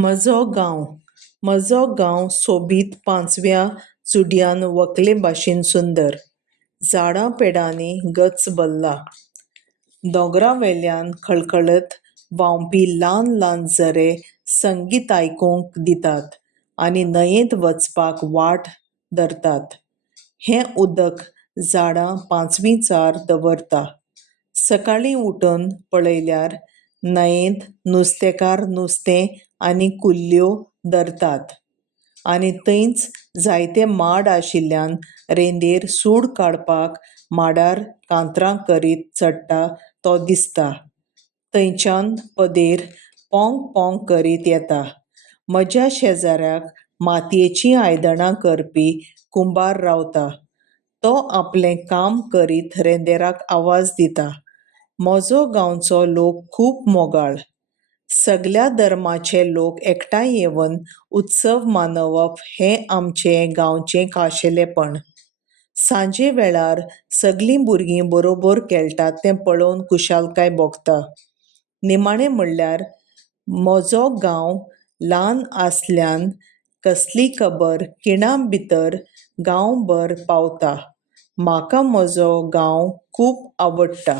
म्हजो गांव सोबीत पांचव्या चुड्यान व्हंकले भाशेन सुंदर. झाडां पेडांनी गच भल्ला. दोंगरा वेल्यान खळखळत व्हांवपी ल्हान ल्हान झरे संगीत आयकूंक दितात आनी न्हंयेंत वचपाक वाट धरतात. हें उदक झाडां पांचवीचार दवरता. सकाळीं उठून पळयल्यार न्हंयेंत नुस्तेकार नुस्तें आनी कुल्ल्यो धरतात आनी थंयच जायते माड आशिल्ल्यान रेंदेर सूड काडपाक माडार कांतरां करीत चडटा तो दिसता. थंयच्यान पदेर पोंक पोंक करीत येता. म्हज्या शेजाऱ्याक मातयेचीं आयदनां करपी कुंबार रावता. तो आपलें काम करीत रेंदेराक आवाज दिता. म्हजो गांवचो लोक खूब मोगाळ. सगल्या धर्माचे लोक एकठांय येवन उत्सव मनोवप हें आमचें गांवचें खाशेलेपण. सांजे वेळार सगलीं भुरगीं बरोबर खेळटात तें पळोवन खुशालकाय भोगता. निमाणें म्हणल्यार म्हजो गांव ल्हान आसल्यान कसली खबर खिणा भितर गांवभर पावता. म्हाका म्हजो गांव खूब आवडटा.